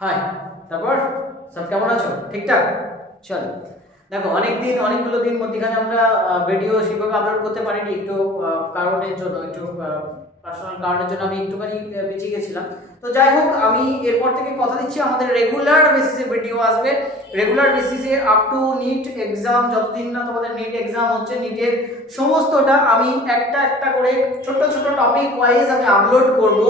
High, তারপর সব কেমন আছো? ঠিকঠাক? চলো। দেখো অনেকগুলো দিন মধ্যিখানে আমরা ভিডিও সেভাবে আপলোড করতে পারিনি, একটু কারণের জন্য, একটু পার্সোনাল কারণের জন্য আমি একটুখানি পিছিয়ে গেছিলাম। তো যাই হোক, আমি এরপর থেকে কথা দিচ্ছি আমাদের রেগুলার বেসিসে ভিডিও আসবে। রেগুলার বেসিসে আপ টু নিট এক্সাম, যতদিন না তোমাদের নিট এক্সাম হচ্ছে, নিটের সমস্তটা আমি একটা একটা করে ছোট ছোট টপিক ওয়াইজ আমি আপলোড করব।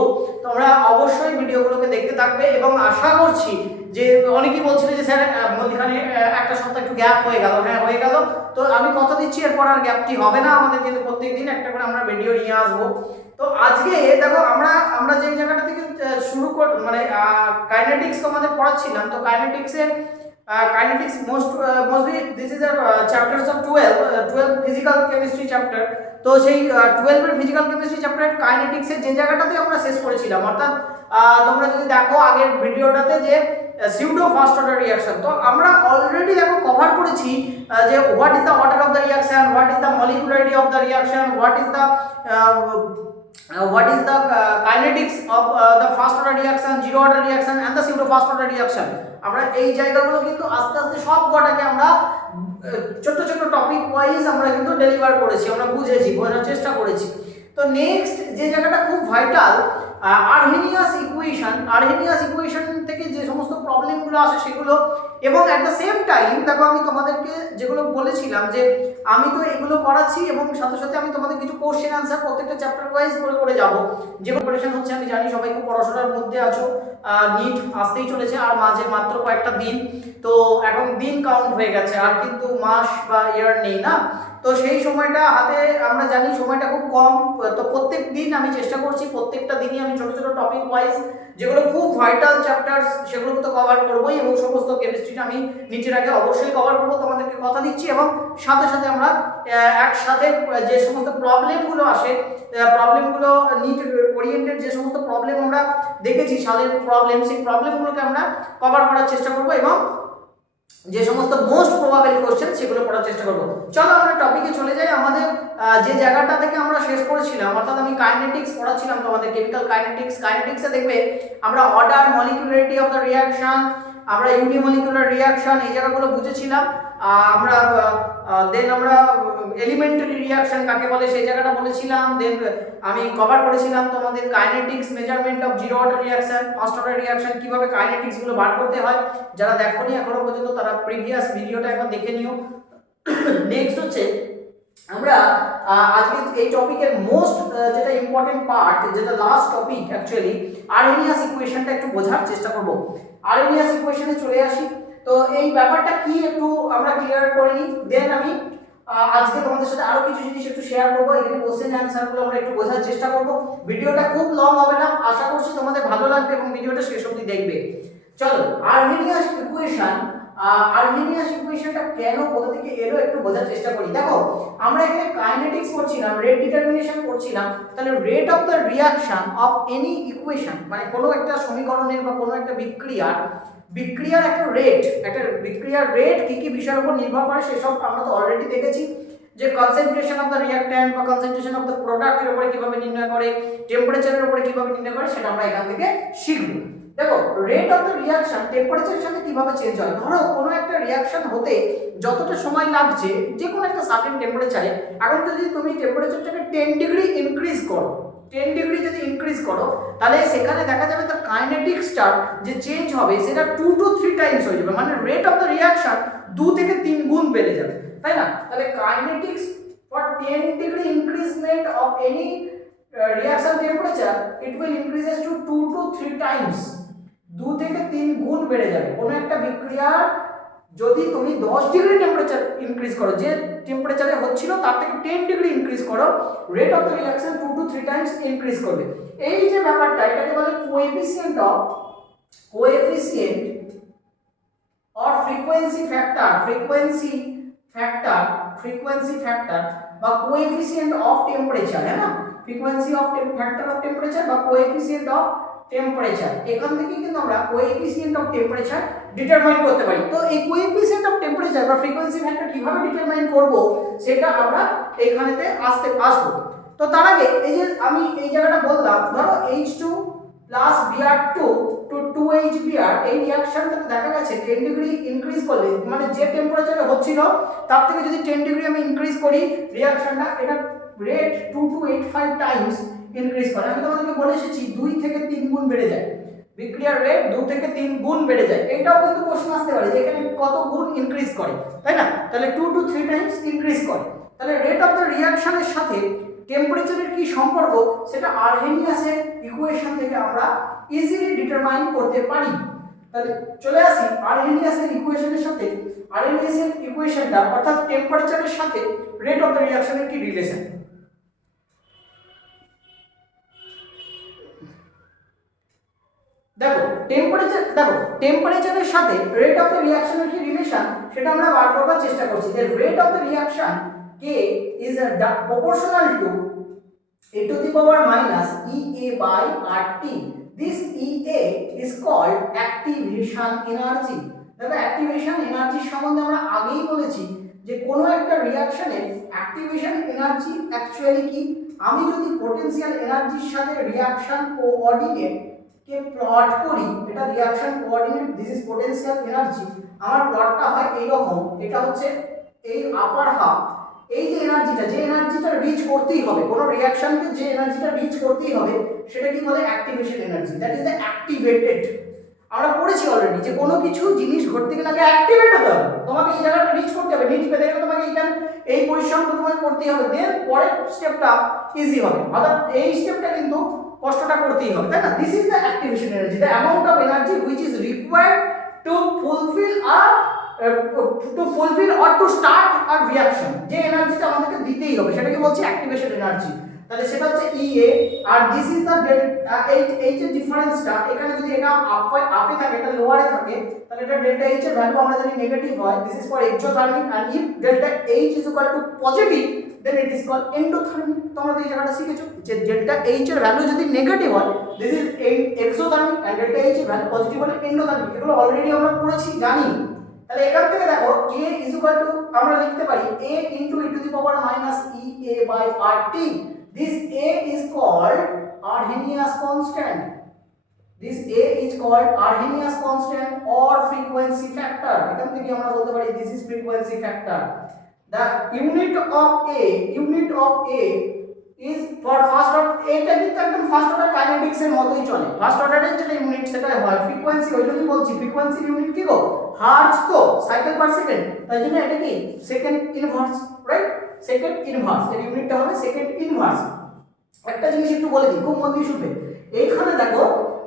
তোমরা অবশ্যই ভিডিওগুলোকে দেখতে থাকবে এবং আশা করছি যে অনেকেই বলছিল যে স্যার মধ্যখানে একটা সপ্তাহ একটু গ্যাপ হয়ে গেল। হ্যাঁ, হয়ে গেল। তো আমি কথা দিচ্ছি এরপর আর গ্যাপটি হবে না আমাদের, কিন্তু প্রত্যেকদিন একটা করে আমরা ভিডিও নিয়ে আসবো। তো আজকে দেখো, আমরা আমরা যে জায়গাটা থেকে শুরু কর মানে কাইনেটিক্স তোমাদের পড়াচ্ছিলাম। তো কাইনেটিক্সের kinetics mostly this is chapters of 12 physical chemistry chapter. তো সেই 12 এর ফিজিক্যাল কেমিস্ট্রি চ্যাপ্টারের কাইনেটিক্সের যে জায়গাটাতে আমরা শেষ করেছিলাম, অর্থাৎ তোমরা যদি দেখো আগের ভিডিওটাতে যে সিউডো ফার্স্ট অর্ডার রিঅ্যাকশন, তো আমরা অলরেডি দেখো কভার করেছি যে what is the order of the reaction, what is the molecularity of the reaction, what is the kinetics of the first order reaction, zero order reaction and the pseudo first order reaction। আমরা এই জায়গাগুলো কিন্তু আস্তে আস্তে সব কটাকে আমরা ছোট ছোট টপিক ওয়াইজ আমরা কিন্তু ডেলিভার করেছি, আমরা বুঝেছি, বোঝার চেষ্টা করেছি। তো নেক্সট যে জায়গাটা খুব ভাইটাল, আর্হেনিয়াস ইকুয়েশন থেকে যে সমস্ত প্রবলেমগুলো আসে সেগুলো, এবং অ্যাট দ্য সেম টাইম দেখো আমি তোমাদেরকে যেগুলো বলেছিলাম যে আমি তো এগুলো করাচ্ছি এবং সাথে সাথে আমি তোমাদের কিছু কোশ্চেন আনসার প্রত্যেকটা চ্যাপ্টার ওয়াইজ করে যাবো। যে প্রিপারেশন হচ্ছে, আমি জানি সবাই খুব পড়াশোনার মধ্যে আছো, নিট আসতেই চলেছে আর মাঝে মাত্র কয়েকটা দিন। তো এখন দিন কাউন্ট হয়ে গেছে, আর কিন্তু মাস বা ইয়ার নেই না। তো সেই সময়টা হাতে, আমরা জানি সময়টা খুব কম। তো প্রত্যেক দিন আমি চেষ্টা করছি, প্রত্যেকটা দিনই আমি ছোট ছোট টপিক ওয়াইজ যেগুলো খুব ভাইটাল চ্যাপ্টার্স সেগুলো তো কভার করবোই, এবং সমস্ত কেমিস্ট্রিটা আমি নিচের আগে অবশ্যই কভার করবো, তোমাদেরকে কথা দিচ্ছি। এবং সাথে সাথে আমরা একসাথে যে সমস্ত প্রবলেমগুলো আসে, প্রবলেমগুলো নিট ওরিয়েন্টেড যে সমস্ত প্রবলেম আমরা দেখেছি, সালের প্রবলেম, সেই প্রবলেমগুলোকে আমরা কভার করার চেষ্টা করবো এবং যে সমস্ত মোস্ট প্রবাবল কোশ্চেন সেগুলো পড়ার চেষ্টা করব। চলো আমরা টপিকে চলে যাই। আমাদের যে জায়গাটা থেকে আমরা শেষ করেছিলাম, অর্থাৎ আমি কাইনেটিক্স পড়াচ্ছিলাম তোমাদের, কেমিক্যাল কাইনেটিক্সে দেখবে আমরা অর্ডার, মলিকুলারিটি অফ দ্য রিঅ্যাকশন, আমরা ইউনিমলিকুলার রিঅ্যাকশন, এই জায়গাগুলো বুঝেছিলাম। আমরা দেন আমরা এলিমেন্টারি রিঅ্যাকশন কাকে বলে সেই জায়গাটা বলেছিলাম। দেন আমি কভার করেছিলাম তোমাদের kinetics, measurement of zero order reaction, first order reaction, কিভাবে কাইনেটিক্স গুলো বার করতে হয়। যারা দেখোনি এখনো পর্যন্ত তারা প্রিভিয়াস ভিডিওটা একবার দেখে নিও। নেক্সট হচ্ছে আমরা আজকে এই টপিকের মোস্ট যেটা ইম্পর্টেন্ট পার্ট, যেটা লাস্ট টপিক অ্যাকচুয়ালি, আর্হেনিয়াস ইকুয়েশনটা একটু বোঝার চেষ্টা করব। আর্হেনিয়াস ইকুয়েশনে চলে আসি। তো এই ব্যাপারটা কি একটু আমরা ক্লিয়ার করে নিই, দেন আমি আজকে তোমাদের সাথে আরো কিছু জিনিস একটু শেয়ার করবো। এখানে কোশ্চেন অ্যান্সারগুলো আমরা একটু বোঝার চেষ্টা করব। ভিডিওটা খুব লং হবে না, আশা করছি তোমাদের ভালো লাগবে এবং ভিডিওটা শেষ অবধি দেখবে। চলো, আর্হেনিয়াস ইকুয়েশনটা কেন, কোথা থেকে এলো একটু বোঝার চেষ্টা করি। দেখো, আমরা এখানে কাইনেটিক্স করছিলাম, রেট ডিটারমিনেশন করছিলাম, তাহলে rate of the reaction of any equation, মানে কোনো একটা সমীকরণের বা কোনো একটা বিক্রিয়ার একটা বিক্রিয়ার রেট কি কি বিষয়ের উপর নির্ভর করে সেসব আমরা তো অলরেডি দেখেছি। যে কনসেন্ট্রেশন অফ দ্য রিঅ্যাক্ট্যান্ট বা কনসেন্ট্রেশন অফ দ্য প্রোডাক্টের উপরে কিভাবে নির্ণয় করে, টেম্পারেচারের উপরে কিভাবে নির্ণয় করে, সেটা আমরা এখান থেকে শিখব। দেখো, রেট অফ দ্য রিঅ্যাকশন টেম্পারেচারের সাথে কিভাবে চেঞ্জ হয়। ধরো কোনো একটা রিঅ্যাকশন হতে যতটা সময় লাগছে যে কোনো একটা সার্টেন টেম্পারেচারে, এখন যদি তুমি টেম্পারেচারটাকে 10 ডিগ্রি ইনক্রিজ করো, 10 ডিগ্রি যদি ইনক্রিজ করো, তাহলে সেখানে দেখা যাবে তার কাইনেটিক্সটার যে চেঞ্জ হবে সেটা 2 to 3 টাইমস হয়ে যাবে, মানে রেট অফ দ্য রিঅ্যাকশন 2 থেকে 3 গুণ বেড়ে যাবে, তাই না? তাহলে kinetics for 10 degree increment of any reaction temperature it will increases to 2 to 3 times, 2 থেকে 3 গুণ বেড়ে যাবে। কোনো একটা বিক্রিয়ার যদি তুমি 10 ডিগ্রি টেম্পারেচার ইনক্রিজ করো, যে টেম্পারেচারে হচ্ছিল তার থেকে 10 ডিগ্রি ইনক্রিজ করো, rate of the reaction 2 to 3 Times increase করবে। এই যে ব্যাপারটা, এটাকে বলে কোএফিসিয়েন্ট অর ফ্রিকোয়েন্সি ফ্যাক্টর বা কোএফিসিয়েন্ট অফ টেম্পারেচার, হ্যাঁ না, frequency of factor of temperature বা কোএফিসিয়েন্ট অফ টেম্পারেচার, এখান থেকে কিন্তু আমরা কোএফিসিয়েন্ট অফ টেম্পারেচার ডিটারমাইন করতে পারি। তো এই কোএফিসিয়েন্ট অফ টেম্পারেচার বা ফ্রিকোয়েন্সি ফ্যাক্টর কিভাবে ডিটারমাইন করব সেটা আমরা এখানেতে আসবো। তো তার আগে এই যে আমি এই জায়গাটা বললাম, ধরো H2 plus Br2 two 2HBr, এই রিঅ্যাকশনটা দেখা গেছে 10 ডিগ্রি ইনক্রিজ করলে, মানে যে টেম্পারেচারে হচ্ছিল তার থেকে যদি 10 ডিগ্রি আমি ইনক্রিজ করি রিঅ্যাকশনটা, এটা রেট 2 to 85 টাইমস ইনক্রিজ করে। আমি তোমাদেরকে বলে এসেছি 2 থেকে 3 গুণ বেড়ে যায়, বিক্রিয়ার রেট 2 থেকে 3 গুণ বেড়ে যায়। এটাও কিন্তু প্রশ্ন আসতে পারে যে এখানে কত গুণ ইনক্রিজ করে, তাই না? তাহলে 2 to 3 টাইমস ইনক্রিজ করে। তাহলে রেট অফ দ্য রিঅ্যাকশনের সাথে টেম্পারেচারের কি সম্পর্ক সেটা আরহেনিয়াসের ইকুয়েশন থেকে আমরা ইজিলি ডিটারমাইন করতে পারি। তাহলে চলে আসি আরহেনিয়াসের ইকুয়েশনের সাথে। আরহেনিয়াসের ইকুয়েশনটা অর্থাৎ টেম্পারেচারের সাথে রেট অফ দ্য রিঅ্যাকশনের কি রিলেশন। দেখো টেম্পারেচারের সাথে রেট অফ দ্য রিঅ্যাকশনের কি রিলেশন সেটা আমরা বার করবার চেষ্টা করছি। যে rate of the reaction K is proportional to a to the power minus EA by RT. This EA is called activation energy. দেখো অ্যাক্টিভেশন এনার্জি সম্বন্ধে আমরা আগেই বলেছি যে কোনো একটা রিঅ্যাকশনের অ্যাক্টিভেশন এনার্জি অ্যাকচুয়ালি কি। আমি যদি পোটেনশিয়াল এনার্জির সাথে রিঅ্যাকশন কোঅর্ডিনেট কে প্লট করি, এটা reaction coordinate, this is potential energy, আমার প্লটটা হয় এই রকম। এটা হচ্ছে এই আপার হাফ, এই যে এনার্জিটা রিচ করতেই হবে, কোনো রিঅ্যাকশনকে যে এনার্জিটা রিচ করতেই হবে সেটা কি বলে activation energy, that is the activated. আমরা পড়েছি অলরেডি যে কোনো কিছু জিনিস ঘটতে গেলে আগে অ্যাক্টিভেট হতে হবে, তোমাকে এই জায়গাটা রিচ করতে হবে, রিচ পেতে গেলে তোমাকে এইখানে এই পরিশ্রমটা তোমাকে করতেই হবে, দেন পরের স্টেপটা ইজি হবে। অর্থাৎ এই স্টেপটা কিন্তু কষ্টটা করতেই হবে, তাই না? This is the activation energy, the amount of energy which is required to fulfil or to start a reaction, যে এনার্জিটা আমাদেরকে দিতেই হবে সেটাকে বলছি অ্যাক্টিভেশন এনার্জি। তাহলে সেটা হচ্ছে EA, আর দিস ইজ দ্য এই যে ডিফারেন্সটা, এখানে যদি এটা আপে থাকে এটা লোয়ারে থাকে তাহলে এটা ডেল্টা H এর ভ্যালু আমরা জানি নেগেটিভ হয়, this is for exothermic, and if delta H is equal to positive then it is called endothermic. তোমরা এই জায়গাটা শিখেছো যে ডেল্টা H এর ভ্যালু যদি নেগেটিভ হয় this is exothermic, and delta H এর ভ্যালু পজিটিভ হলে এন্ডোথার্মিক। এগুলো অলরেডি আমরা পড়েছি, জানি। তাহলে এখান থেকে দেখো K ইজ ইকুয়াল টু আমরা লিখতে পারি A into e to the power minus EA by RT। This A is called Arrhenius constant. This A is called Arrhenius constant or frequency factor. এখান থেকে আমরা বলতে পারি this is frequency factor. The unit of A is for first order, এটা কিন্তু একদম first order kinetics এর মতোই চলে। ফার্স্ট অর্ডারের যেটা ইউনিট সেটা হয় ফ্রিকোয়েন্সি, ওই জন্যই বলছি ফ্রিকোয়েন্সি ইউনিট কি গো, হার্টজ তো সাইকেল পার সেকেন্ড, তাই জন্য এটা কি second inverse, right? Second inverse এর ইউনিটটা হবে সেকেন্ড ইনভার্স। একটা জিনিস একটু বলে দিই, খুব মন দিয়ে শুনবে। এইখানে দেখো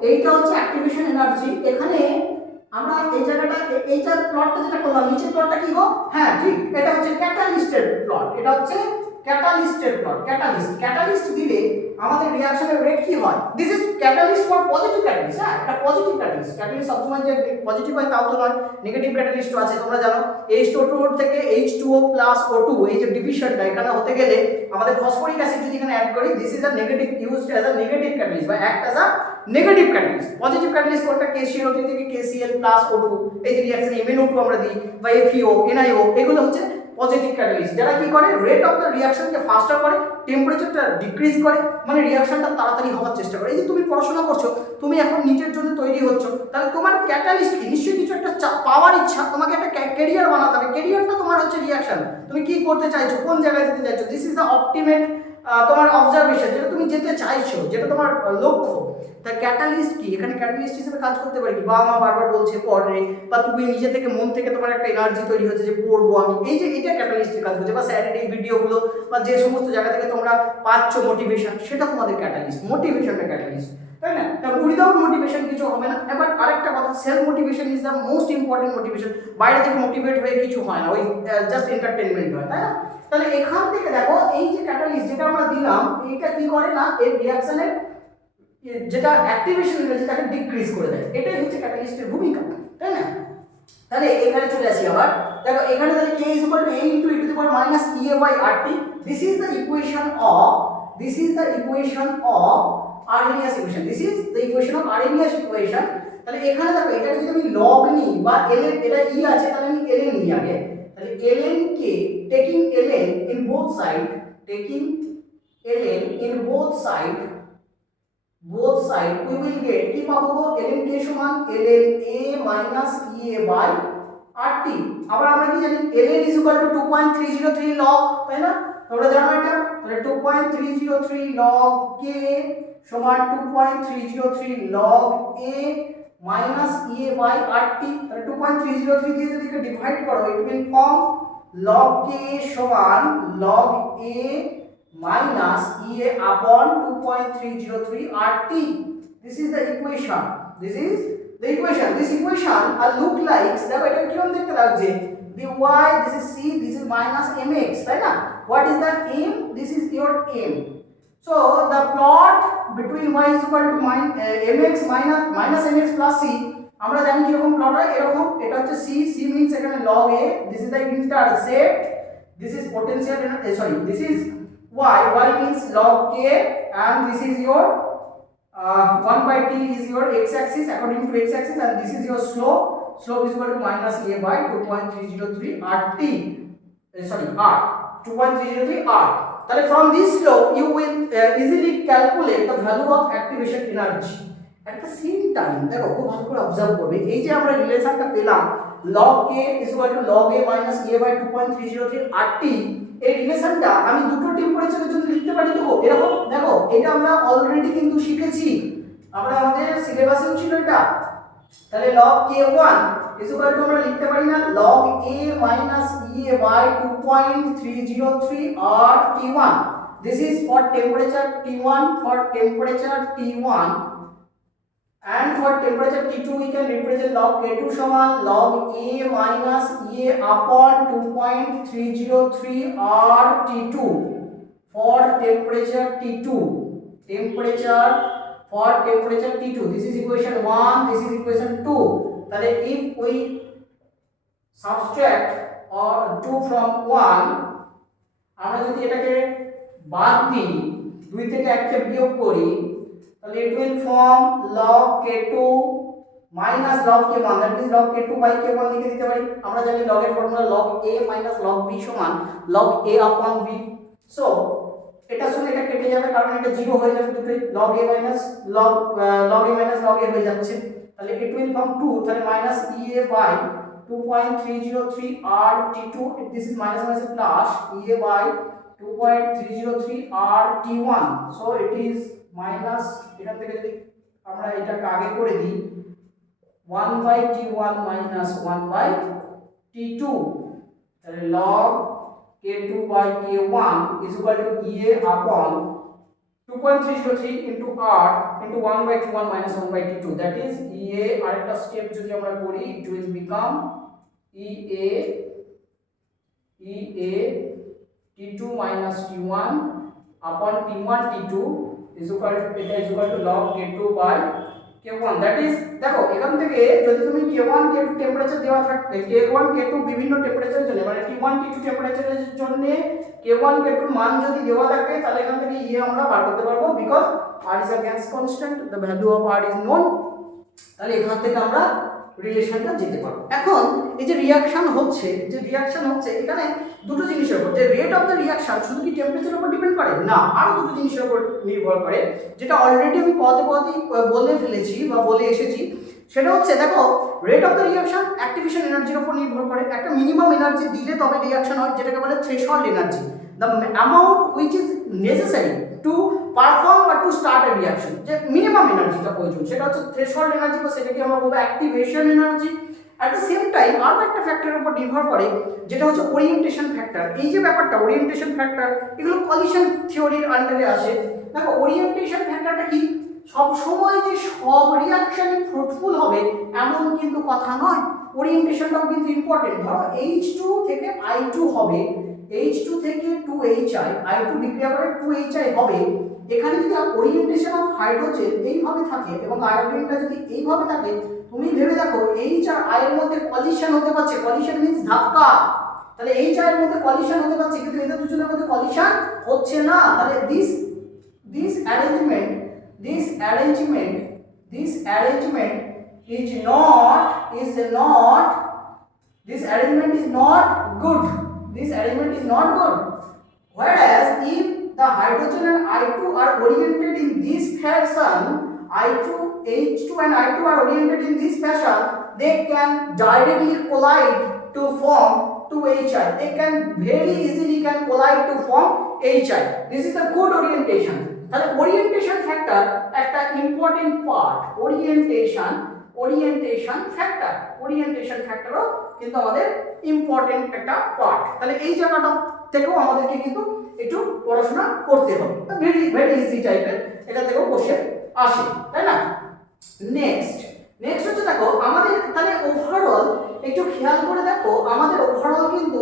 এইটা হচ্ছে অ্যাক্টিভেশন এনার্জি, এখানে আমরা এই জায়গাটা এইটা প্লটটা যেটা করলাম নিচের প্লটটা কি গো, হ্যাঁ ঠিক, এটা হচ্ছে ক্যাটালিস্টের প্লট, এটা হচ্ছে ক্যাটালিস্টের প্লট। ক্যাটালিস্ট দিলে আমাদের রিঅ্যাকশনের রেট কি হয়, this is catalyst for positive catalyst. হ্যাঁ এটা পজিটিভ ক্যাটালিস্ট, ক্যাটালিস্ট সবসময় যে পজিটিভ হয় তাও তো নয়, নেগেটিভ ক্যাটালিস্টও আছে। তোমরা জানো H2O থেকে H2O প্লাস O2 এই যে ডিভিশনটা এখানে হতে গেলে আমাদের ফসফরিক অ্যাসিড যদি এখানে অ্যাড করি this is a negative, used as a negative catalyst বা act as a negative catalyst. Positive catalyst কোনটা, KClO3 থেকে KCl প্লাস O2, এই যে রিঅ্যাকশন MnO2 আমরা দিই বা FeO NiO, এগুলো হচ্ছে পজিটিভ ক্যাটালিস্ট, যারা কি করে রেট অফ দ্য রিঅ্যাকশনকে ফাস্টার করে, টেম্পারেচারটা ডিক্রিজ করে, মানে রিঅ্যাকশনটা তাড়াতাড়ি হওয়ার চেষ্টা করে। এই যে তুমি পড়াশোনা করছো, তুমি এখন নিটের জন্য তৈরি হচ্ছ, তাহলে তোমার ক্যাটালিস্ট কি, নিশ্চয়ই কিছু একটা পাওয়ার ইচ্ছা, তোমাকে একটা ক্যারিয়ার বানাতে হবে। ক্যারিয়ারটা তোমার হচ্ছে রিঅ্যাকশন, তুমি কি করতে চাইছো, কোন জায়গায় যেতে চাইছো, দিস ইজ দ্য অপটিমেট তোমার অবজারভেশন, যেটা তুমি যেতে চাইছো, যেটা তোমার লক্ষ্য। তা ক্যাটালিস্ট কি, এখানে ক্যাটালিস্ট হিসেবে কাজ করতে পারে কি, বাবা মা বারবার বলছে পড়ে, বা তুমি নিজে থেকে মন থেকে তোমার একটা এনার্জি তৈরি হচ্ছে যে পড়বো আমি, এই যে এটা ক্যাটালিস্টের কাজ করছে, বা স্যাটারডে ভিডিওগুলো বা যে সমস্ত জায়গা থেকে তোমরা পাচ্ছ মোটিভেশন, সেটা তোমাদের ক্যাটালিস্ট, মোটিভেশনটা ক্যাটালিস্ট, তাই না? তা উইদাউট মোটিভেশন কিছু হবে না। এবার আরেকটা কথা, self motivation is the most important motivation. বাইরে থেকে মোটিভেট হয়ে কিছু হয় না, ওই জাস্ট এন্টারটেনমেন্ট হয়, তাই না? তাহলে এখান থেকে দেখো এই যে ক্যাটালিস্ট যেটা আমরা দিলাম, এইটা কি করে না, এই রিঅ্যাকশনের যেটা অ্যাক্টিভেশন এনার্জি তাকে ডিক্রিজ করে দেয়, এটাই হচ্ছে ক্যাটালিস্টের ভূমিকা, তাই না? তাহলে এখানে চলে আসি আবার, দেখো এখানে তাহলে K is equal to A into e to the power minus EA by RT. This is the equation of Arrhenius equation. This is the equation of Arrhenius equation. তাহলে এখানে দেখো এটাকে যদি আমি log নিই বা ln, এটা E আছে তাহলে আমি ln নিই আগে, তাহলে ln K, taking ln in both side both side we will get কি পাবো গো ln k সমান ln a minus ea by rt। আবার আমরা কি জানি ln is equal to 2.303 log, তাই না? তোমরা জানো এটা, তাহলে 2.303 log k সমান 2.303 log a minus ea by rt। তাহলে 2.303 দিয়ে যদি এটা ডিভাইড করো it will form log k সমান log a minus ea upon 2.303 rt। this is the equation, this is the equation, this equation look like, দেখো এটা কিরকম দেখতে লাগছে, the y, this is c, this is minus mx, তাই না? what is the m? this is your m। so the plot between y is equal to mx minus mx plus c, আমরা জানি কি রকম প্লট হয়, এরকম, এটা হচ্ছে c, c means এখানে log a, this is the intercept, this is potential sorry, this is y means log k, and this is your 1 by t is your x axis according to x axis, and this is your slope is equal to minus a by 2.303 rt, sorry r 2.303 r। তাহলে from this slope you will easily calculate the value of activation energy at the same time। দেখো খুব ভালো করে observe করবে, এই যে আমরা রিলেশনটা পেলাম log k is equal to log a minus a by 2.303 rt, এই রিলেশনটা আমি দুটো টেম্পারেচারের জন্য লিখতে পারি। দেখো এরকম, দেখো এটা আমরা অলরেডি কিন্তু শিখেছি, আমরা আমাদের সিলেবাসেও ছিল এটা। তাহলে log k1 is equal to আমরা লিখতে পারি না log a minus ea by 2.303 r t1, this is for temperature t1, for temperature t1, and for temperature T2 we can represent log K2 সমান log A minus A upon 2.303 R T2 for temperature T2, temperature for temperature T2, this is equation 1, this is equation 2। তাহলে if we subtract or 2 from 1, আমরা যদি এটাকে বাদ দিই, 2 থেকে 1 কে বিয়োগ করি, তাহলে it will form log k2 minus log k1, that means log k2 by k1 লিখে দিতে পারি। আমরা জানি log এর formula log a minus log b সমান log a upon b। So এটার সঙ্গে এটা কেটে যাবে কারণ এটা 0 হয়ে যাবে দুটোই, log a minus log a minus log a হয়ে যাচ্ছে। তাহলে it will form 2, তাহলে minus ea by 2.303 r t2, this is minus minus plus ea by 2.303 r t1, so it is minus, এখান থেকে যদি আমরা এটাকে আগে করে দিই 1 by t1 minus 1 by t2, তাহলে log k2 by k1 is equal to ea upon 2.303 into r into 1 by t1 minus 1 by t2, that is ea, আরেকটা স্টেপ যদি আমরা করি it will become ea t2 minus t1 upon t1 t2 is equal to log k2 by k1, that is দেখো এখান থেকে যদি তুমি k1 k2 temperature দেওয়া থাকে, k1 k2 বিভিন্ন টেম্পারেচারের জন্য মানে t1 t2 টেম্পারেচারের জন্য k1 k2 এর মান যদি দেওয়া থাকে তাহলে এখান থেকে ই আমরা বার করতে পারবো, because r is a gas constant, the value of r is known। তাহলে এখান থেকে আমরা রিলেশনটা যেতে পারবো। এখন এই যে রিঅ্যাকশন হচ্ছে, এখানে দুটো জিনিসের উপর, যে রেট অফ দ্য রিঅ্যাকশন শুধু কি টেম্পারেচারের উপর ডিপেন্ড করে না, আরো দুটো জিনিসের উপর নির্ভর করে, যেটা অলরেডি আমি পদে বলে ফেলেছি বা বলে এসেছি। সেটা হচ্ছে দেখো rate of the reaction activation এনার্জির উপর নির্ভর করে। একটা মিনিমাম এনার্জি দিলে তবে রিঅ্যাকশন হয়, যেটাকে বলে threshold energy, the amount which is necessary to perform বা টু স্টার্ট এ রিঅ্যাকশন, যে মিনিমাম এনার্জিটা প্রয়োজন সেটা হচ্ছে থ্রেশহোল্ড এনার্জি, বা সেটাকে আমরা বলবো activation energy. At the same time আরও একটা ফ্যাক্টরের উপর নির্ভর করে, যেটা হচ্ছে ওরিয়েন্টেশন ফ্যাক্টর। এই যে ব্যাপারটা ওরিয়েন্টেশন ফ্যাক্টর, এগুলো কলিশন থিওরির আন্ডারে আসে। দেখো ওরিয়েন্টেশন ফ্যাক্টরটা কি, সব সময় যে সব রিঅ্যাকশনই ফ্রুটফুল হবে এমন কিন্তু কথা নয়, ওরিয়েন্টেশনটাও কিন্তু ইম্পর্টেন্ট। ধরো H2 থেকে I2 হবে, H2 থেকে 2HI, I2 বিক্রিয়া করে 2HI হবে। এখানে যদি ওরিয়েন্টেশন অফ হাইড্রোজেন এইভাবে থাকে এবং আয়োডিনটা যদি এইভাবে থাকে, তুমি ভেবে দেখো H আর I এর মধ্যে কলিশন হতে পারছে, কলিশন মিন্স ধাক্কা, তাহলে H আর এর মধ্যে কলিশন হতে পারছে কিন্তু এদের দুজনের মধ্যে কলিশন হচ্ছে না। তাহলে this arrangement is not good, whereas if the hydrogen and I2 are oriented in this fashion, I2, H2 and I2 are oriented in this fashion, they can directly collide to form 2HI. They can very easily can collide to form HI. This is a good orientation. তাহলে orientation factor একটা important part. Orientation ফ্যাক্টরও কিন্তু আমাদের important একটা part. তাহলে এই জায়গাটা থেকেও আমাদেরকে কিন্তু একটু পড়াশোনা করতে হবে। ভেরি ভেরি ইজি টাইপের এখান থেকেও কোশ্চেন আসে, তাই না? নেক্সট হচ্ছে দেখো আমাদের তাহলে ওভারঅল একটু খেয়াল করে দেখো, আমাদের ওভারঅল কিন্তু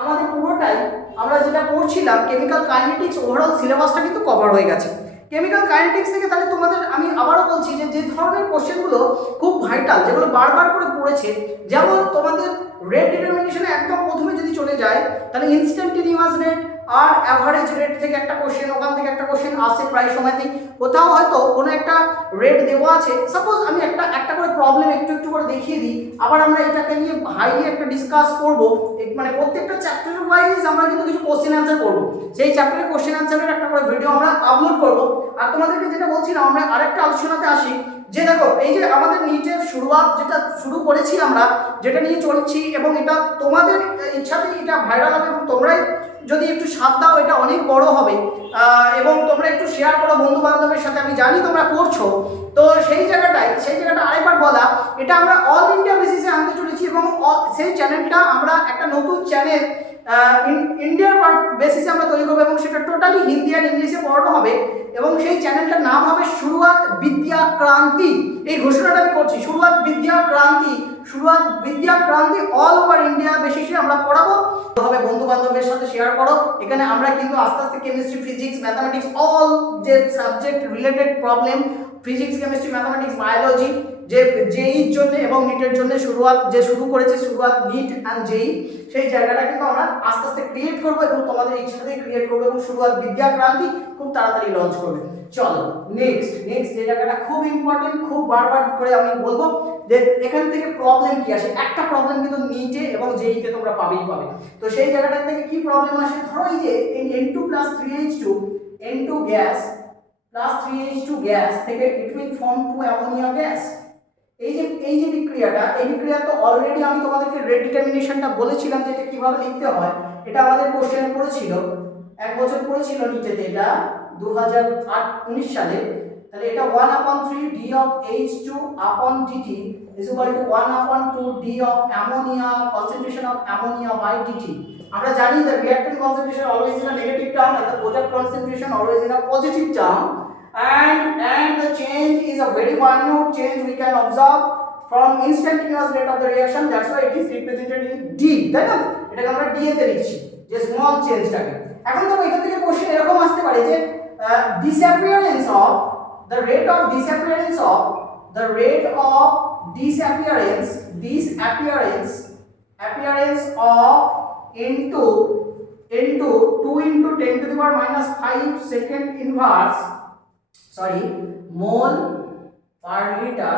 আমাদের পুরোটাই আমরা যেটা পড়ছিলাম কেমিক্যাল কাইনেটিক্স ওভারঅল সিলেবাসটা কিন্তু কভার হয়ে গেছে। কেমিক্যাল কাইনেটিক্স থেকে তাহলে তোমাদের আমি আবারও বলছি যে ধরনের কোশ্চেনগুলো খুব ভাইটাল, যেগুলো বারবার করে পড়েছে, যেমন তোমাদের রেট ডিটারমিনেশনে একদম প্রথমে যদি চলে যায় তাহলে ইনস্ট্যান্টেনিয়াস রেট আর অ্যাভারেজ রেট থেকে একটা কোশ্চেন, ওখান থেকে একটা কোশ্চেন আসে প্রায় সময়তেই। কোথাও হয়তো কোনো একটা রেট দেওয়া আছে, সাপোজ আমি একটা করে প্রবলেম একটু করে দেখিয়ে দিই, আবার আমরা এটাকে নিয়ে হাইলি একটা ডিসকাস করবো, মানে প্রত্যেকটা চ্যাপ্টার ওয়াইজ আমরা কিন্তু কিছু কোশ্চেন অ্যান্সার করবো, সেই চ্যাপ্টারের কোশ্চেন অ্যান্সারের একটা করে ভিডিও আমরা আপলোড করবো। আর তোমাদেরকে যেটা বলছিলাম, আমরা আরেকটা আলোচনাতে আসি যে দেখো এই যে আমাদের নিটের শুরুয়াত যেটা শুরু করেছি আমরা, যেটা নিয়ে চলছি, এবং এটা তোমাদের ইচ্ছাতেই এটা ভাইরাল হবে, এবং তোমরাই যদি একটু সাথ দাও এটা অনেক বড় হবে, এবং তোমরা একটু শেয়ার করো বন্ধু বান্ধবের সাথে, আমি জানি তোমরা করছো। তো সেই জায়গাটা আরেকবার বলা, এটা আমরা অল ইন্ডিয়া বেসিসে আনতে চলেছি, এবং সেই চ্যানেলটা আমরা একটা নতুন চ্যানেল ইন্ডিয়ার বেসিসে আমরা তৈরি করবো, এবং সেটা টোটালি হিন্দি আর ইংলিশে পড়ানো হবে, এবং সেই চ্যানেলটার নাম হবে শুরুয়াত বিদ্যা ক্রান্তি। এই ঘোষণাটা আমি করছি, শুরুয়াত বিদ্যা ক্রান্তি অল ওভার ইন্ডিয়া বেসিসে আমরা পড়াবো হবে। বন্ধু বান্ধবের সাথে শেয়ার করো। এখানে আমরা কিন্তু আস্তে আস্তে কেমিস্ট্রি, ফিজিক্স, ম্যাথামেটিক্স, অল যে subject related problem, physics, chemistry, mathematics, biology, যে জেইর জন্য এবং নিটের জন্য শুরু করেছে শুরুয়াত নিট অ্যান্ড জেই, সেই জায়গাটা কিন্তু আমরা আস্তে আস্তে ক্রিয়েট করবো, এবং তোমাদের ইচ্ছাতেই ক্রিয়েট করবো, এবং শুরুয়াত বিদ্যা ক্রান্তি খুব তাড়াতাড়ি লঞ্চ করবে। চলো নেক্সট যে জায়গাটা খুব ইম্পর্টেন্ট, খুব বারবার করে আমি বলবো যে এখান থেকে প্রবলেম কি আসে। একটা প্রবলেম কিন্তু নিটে এবং জেইতে তোমরা পাবে। তো সেই জায়গাটা থেকে কি প্রবলেম আসে, ধরো এই যে N2 + 3H2 N2 gas plus 3H2 gas থেকে it will form 2 ammonia gas. এই যে বিক্রিয়াটা, এই বিক্রিয়া তো অলরেডি আমি তোমাদেরকে রেট ডিটারমিনেশনটা বলেছিলাম যে এটা কিভাবে লিখতে হয়। এটা আমাদের কোশ্চেনে পড়েছিল, এক বছর পড়েছিল নিচেতে, এটা 2019 সালে। তাহলে এটা 1/3 d of H2 upon dt is equal to 1/2 d of ammonia, concentration of ammonia by dt. আমরা জানি that reactant concentration always in a negative term and the product concentration always in a positive term, and the change is a very minute change we can observe from instantaneous rate of the reaction. That's why it is represented in d, তাই না? এটাকে আমরা d তে লিখছি, যে small চেঞ্জটাকে। এখন তো এখান থেকে কোশ্চেন এরকম আসতে পারে যে disappearance of into 2 into 10 to the power minus 5 second inverse, mole per liter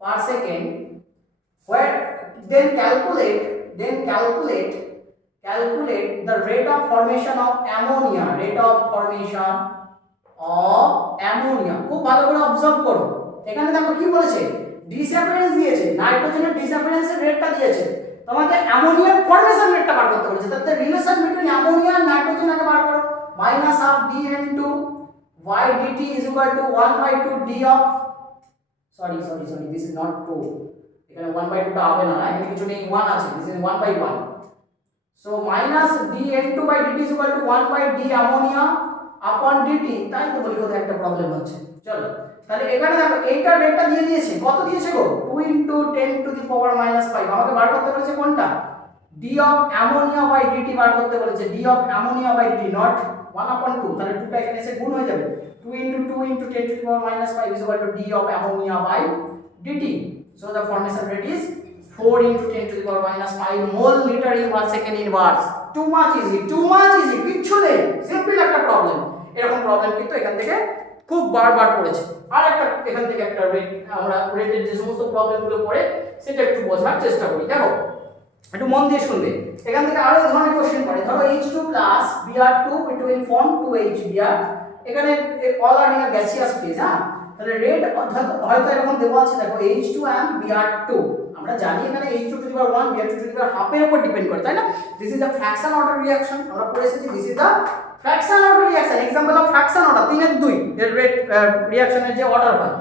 per second, where then calculate the rate of formation of ammonia, খুব ভালো করে অবজার্ভ করো। এখানে দেখো কি বলেছে, ডিসঅ্যাপিয়ারেন্স দিয়েছে, নাইট্রোজেনের ডিসঅ্যাপিয়ারেন্সের রেটটা দিয়েছে, তোমাকে অ্যামোনিয়ার ফর্মেশন রেটটা বার করতে বলেছে। তাহলে রিলেশন বিটুইন অ্যামোনিয়া আর নাইট্রোজেন আগে বার করো। -half dN2 y dt is equal to 1/2 d of sorry this is not 2, এখানে 1/2 টা হবে না, এখানে কিছু নেই, 1 আছে, this is 1/1, so -dN2 by dt is equal to 1/d ammonia upon dt। তাই তো বলি কোথায় একটা প্রবলেম হচ্ছে। চলো তাহলে এখানে দেখো এইটার রেটটা দিয়ে দিয়েছে, কত দিয়েছে গো, 2 into 10 to the power minus 5। আমাকে বার করতে বলেছে কোনটা, d of ammonia by dt বার করতে বলেছে, d of ammonia by dt, not 1/2। তাহলে 2টা এখানে এসে গুণ হয়ে যাবে, 2 into 10 to the power minus 5 is equal to d of ammonia by dt, so the formation rate is 4 into 10 to the power minus 5 mole liter inverse second inverse। too much easy, কিচ্ছু নেই, simple একটা problem. এরকম problem কিন্তু এখান থেকে খুব বারবার পড়েছে। আর একটা এখান থেকে একটা রেট, আমরা রেটের যে সমস্ত প্রবলেমগুলো পড়ে সেটা একটু বোঝার চেষ্টা করি। দেখো একটু মন দিয়ে শুনবে, এখান থেকে আরো ধরনের কোশ্চেন পড়ে। ধরো H2 plus Br2 it will form 2H Br, এখানে all are in a gaseous phase. হ্যাঁ, তাহলে রেট হয়তো এরকম দেওয়া আছে, দেখো H2 and Br2, আমরা জানি এখানে H2 to the power 1 Br2 to the power half এর উপর ডিপেন্ড করে, তাই না? This is the fraction order reaction, আমরা পড়ে এসেছি this is the fraction order reaction. Example of fraction order 3 এর 2 এর রেট রিঅ্যাকশনের যে অর্ডার হয়।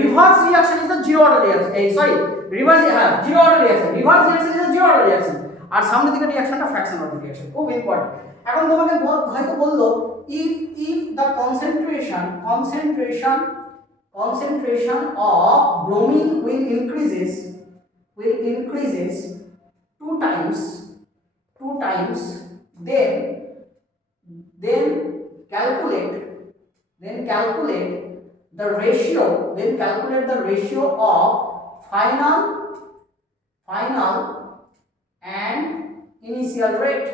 Reverse reaction is the zero order reaction, sorry reverse, হ্যাঁ zero order reaction, reverse reaction is the zero order reaction, আর সামনের দিকে রিঅ্যাকশনটা fraction order reaction, খুব ইম্পর্টেন্ট। এখন তোমাকে হয়তো বললো if the concentration of bromine will increases two times, then calculate the ratio of final and initial rate।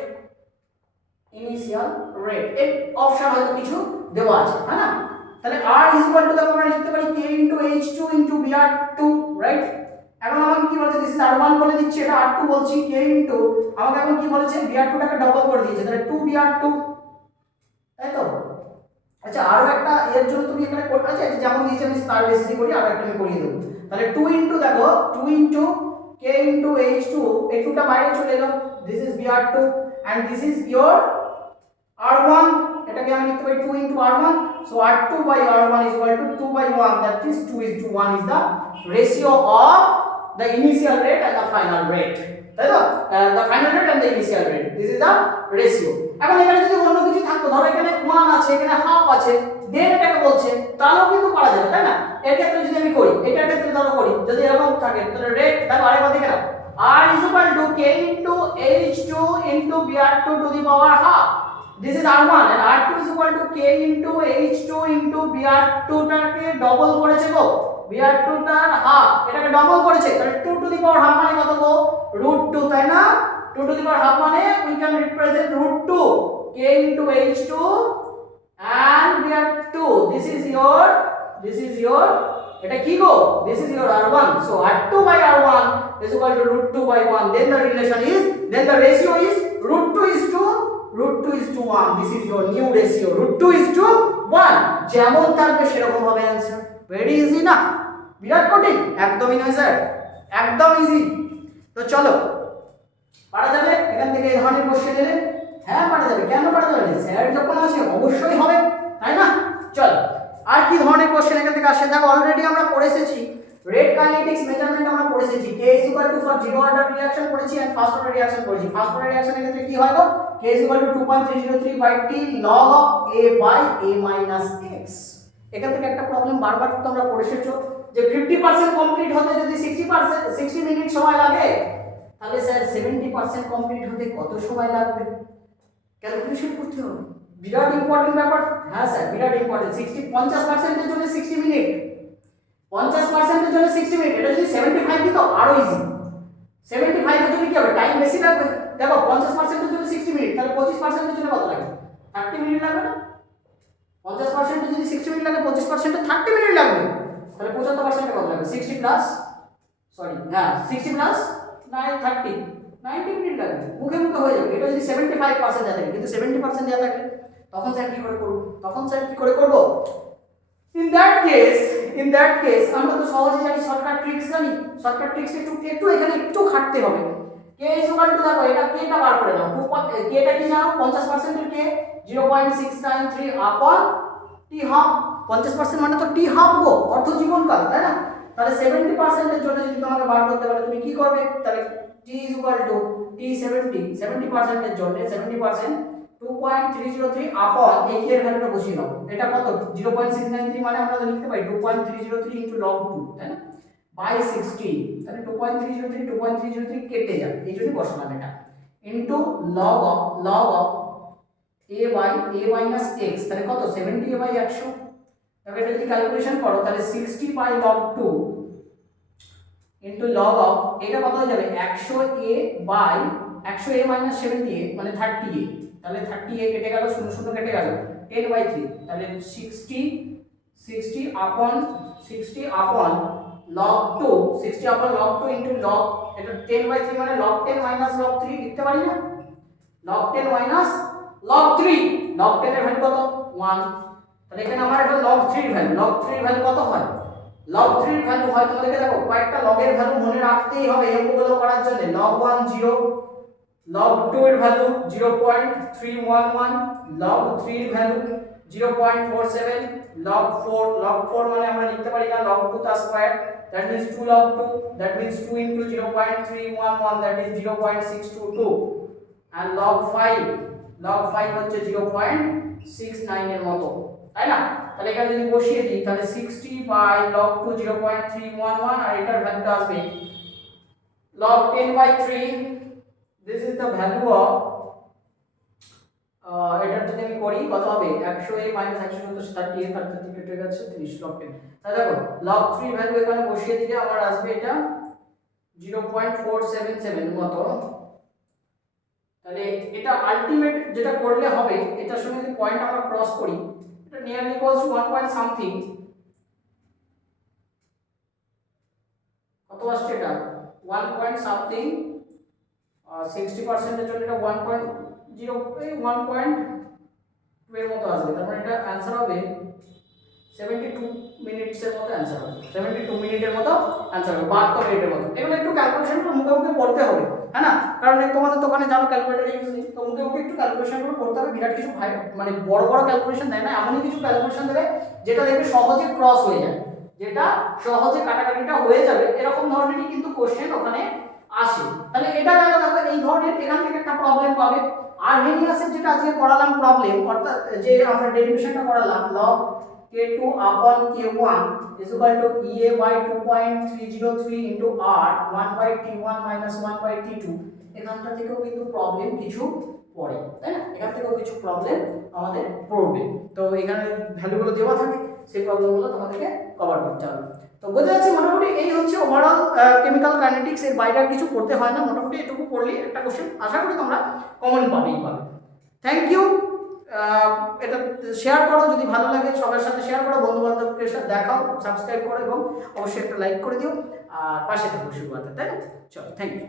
এই option হয়তো কিছু দেওয়া আছে, হ্যাঁ না? তাহলে R ইজ ইকুয়াল টু, দেখো আমরা লিখতে পারি K into H2 into Br2, right? এখন আমাকে কি বলছে, দিস ইজ R1 বলে দিচ্ছি, এটা R2 বলছি, K ইনটু আমাকে এখন কি বলেছে, Br2 টাকে ডবল করে দিয়েছে, তাহলে 2 Br2, তাই তো? আচ্ছা, আরো একটা এর জন্য তুমি এখানে করতে আছে, যেমন দিয়েছে আমি তার বেসিসে করি, আর একটা আমি করিয়ে দেব। তাহলে 2 ইনটু, দেখো 2 ইনটু K ইনটু H2, এই 2টা বাইরে চলে এলো, this is Br2 and this is your R1, এটাকে আমি লিখতে পারি 2 into R1, so R2 by R1 is equal to 2 by 1, that is 2:1 is the ratio of the initial rate and the final rate, তাই তো? The final rate and the initial rate, this is the ratio। এখন এখানে যদি অন্য কিছু থাকতো, ধরো এখানে 1 আছে, এখানে হাফ আছে, দেন এটাকে বলছে, তাহলেও কিন্তু করা যাবে, তাই না? এর ক্ষেত্রে যদি আমি করি, এটার ক্ষেত্রে ধরো করি, যদি এরকম থাকে, তাহলে রেট দেখো আরেকবার দেখে নাও, R is equal to K into H2 into Br2 to the power half, this is R1, and R2 is equal to K into H2 into Br2 টাকে ডবল করেছে গো, Br2 টার হাফ, এটাকে ডবল করেছে, তাহলে 2 to the power half মানে কত গো, √2, তাই না? 2 to the power half মানে we can represent √2 K into H2 and Br2, this is your এটা কি গো, this is your R1, so R2 by R1 is equal to √2 by 1, then the ratio is √2 is to 1, this is your new ratio, √2 is to 1, যেমন থাকবে সেরকম হবে answer. Very easy না, বিরাট কঠিন? একদমই নয় স্যার, একদম ইজি। তো চলো, পারা যাবে এখান থেকে এই ধরনের কোশ্চেন এলে? হ্যাঁ পারা যাবে, কেন পারা যাবে? স্যার যখন আছে অবশ্যই হবে, তাই না? চলো, আর কি ধরনের কোশ্চেন এখান থেকে আসে? দেখো অলরেডি আমরা পড়ে এসেছি রেট কাইনেটিক্স মেজারমেন্ট, আমরা পড়ে এসেছি K is equal to for zero order reaction পড়েছি এন্ড ফার্স্ট অর্ডার রিঅ্যাকশন পড়েছি। ফার্স্ট অর্ডার রিঅ্যাকশনের ক্ষেত্রে কি হয় গো, K is equal to 2.303 by T log of A by A minus X। এখান থেকে একটা প্রবলেম বারবার তো আমরা পড়ে এসেছো যে 50% কমপ্লিট হতে যদি 60 মিনিট সময় লাগে, তাহলে স্যার 70% কমপ্লিট হতে কত সময় লাগবে? ক্যালকুলেশন করতে হবে, বিরাট ইম্পর্টেন্ট ব্যাপার। হ্যাঁ স্যার বিরাট ইম্পর্টেন্ট। 50% এর জন্য 60 মিনিট, 50% এর জন্য 60 মিনিট, এটা যদি 75 দিত আরো ইজি। 75 এর জন্য কি হবে, টাইম বেশি লাগবে। দেখো 50% এর জন্য 60 মিনিট, তাহলে 25% এর জন্য কত লাগবে? 30 মিনিট লাগবে না? 50% এর যদি 60 মিনিট লাগে, 25% এর 30 মিনিট লাগবে, তাহলে 75% এর কত লাগবে? 60 প্লাস 90 মিনিট লাগবে, মুখে মুখে হয়ে যাবে। এটা যদি 75% দেওয়া থাকে, কিন্তু 70% দেওয়া থাকে, তখন স্যার কি করে করব? In that case আমরা তো সহজে জানি, শর্টকাট ট্রিক্স জানি, শর্টকাট ট্রিক্স একটু এখানে একটু খাটতে হবে। K is equal to, দেখো এটা K টা বার করে নাও, K টা কি জানো? 50% এর K 0.693 upon T half। 50% মানে তো T half গো, অর্ধ জীবনকাল, তাই না? তাহলে 70% এর জন্য যদি তোমাকে বার করতে বলে, তুমি কি করবে? তাহলে T is equal to T70% এর জন্য 70% 2.303 upon এই K এর ভ্যালুটা বসিয়ে নাও। এটা কত? 0.693 মানে আমরা লিখতে পারি 2.303 into log 2, তাই না? by 16, তাহলে 2.303 কেটে যাবে, এই জন্য বসালাম এটা, into log of a by a minus x, তাহলে কত? 70 by 100। তবে এটা যদি ক্যালকুলেশন করো, তাহলে 60 by log 2 into log of, এটা কত হয়ে যাবে? 100a by 100a minus 70a মানে 30a, তাহলে 30a কেটে গেল, 0 কেটে গেল, 10 by 3, তাহলে 60 upon log 2, 60 upon log 2 into log, এটা 10 by 3 মানে log 10 minus log 3 লিখতে পারি না? log 10 minus log 3, log 10 এর ভ্যালু কত? 1, তাহলে এখানে আমার একটা log 3 এর ভ্যালু, log 3 এর ভ্যালু কত হয়? log 3 এর ভ্যালু হয় তোমাদেরকে দেখো কয়েকটা log এর ভ্যালু মনে রাখতেই হবে এই অঙ্কগুলো করার জন্য। log 1 0, log 2 এর ভ্যালু 0.311, log 3 এর ভ্যালু 0.47, log 4 মানে আমরা লিখতে পারি না log 2 তা square, that means 2 log 2, that means 2 into 0.311, that is 0.622, and log 5 হচ্ছে 0.69 এর মতো, তাই না? তাহলে এখানে যদি বসিয়ে দিই তাহলে 60 বাই log 2 0.311 আর এটার ভ্যালুটা আসবে log 10/3, this is the value of এটার যদি আমি করি কত হবে 100a - 100 তো 30a, 30 কেটে গেছে 30 log 10। তাহলে দেখো log 3 ভ্যালু এখানে বসিয়ে দিলে আমার আসবে এটা 0.477 এর মতো। তাহলে এটা আলটিমেট যেটা করলে হবে এটার সঙ্গে যদি পয়েন্ট আমরা ক্রস করি এটা nearly equals to 1 point something, কত আসছে এটা 1 পয়েন্ট সামথিং, 60% এর জন্য এটা 1.0 1.2 এর মতো আসবে। তার মানে এটা आंसर হবে 72 মিনিটসের মতো आंसर হবে, 72 মিনিটের মতো आंसर হবে, 72 মিনিটের মতো। এগুলো একটু ক্যালকুলেশনগুলো মুখে মুখে করতে হবে, হ্যাঁ না? কারণ তোমাদের তো ওখানে জানো ক্যালকুলেটর ইউজ নেই, তো মুখে মুখে একটু ক্যালকুলেশনগুলো করতে হবে। বিরাট কিছু মানে বড় বড় ক্যালকুলেশন দেয় না, এমনই কিছু ক্যালকুলেশন দেবে যেটা দেখবে সহজে ক্রস হয়ে যায়, যেটা সহজে কাটাকাটিটা হয়ে যাবে, এরকম ধরনেরই কিন্তু কোশ্চেন ওখানে আসে। তাহলে এটা গেল দেখো এই ধরনের, এখান থেকে একটা প্রবলেম পাবে। আর ভেনিয়াসের যেটা আজকে করালাম প্রবলেম, অর্থাৎ যে আমরা ডেরিভেশনটা করালাম log k2 upon k1 is equal to ea by 2.303 into r 1 by t1 minus 1 by t2, এখানটা থেকেও কিন্তু প্রবলেম কিছু পড়ে, তাই না? এখান থেকেও কিছু প্রবলেম আমাদের পড়বে। তো এখানে ভ্যালুগুলো দেওয়া থাকে, সেই প্রবলেমগুলো তোমাদেরকে কভার করতে হবে। তো বোঝা যাচ্ছে মোটামুটি এই হচ্ছে ওভারঅল কেমিক্যাল কাইনেটিক্স, এর বাইরে আর কিছু করতে হয় না, মোটামুটি এটুকু পড়লেই একটা কোশ্চেন আশা করি তোমরা কমন পাবেই পাবে। Thank you. এটা শেয়ার করো যদি ভালো লাগে, সবার সাথে শেয়ার করো, বন্ধু বান্ধবদের সাথে দেখাও, সাবস্ক্রাইব করো এবং অবশ্যই একটা লাইক করে দিও আর পাশে থাকো শুরুতে, তাই না? চলো, থ্যাংক ইউ।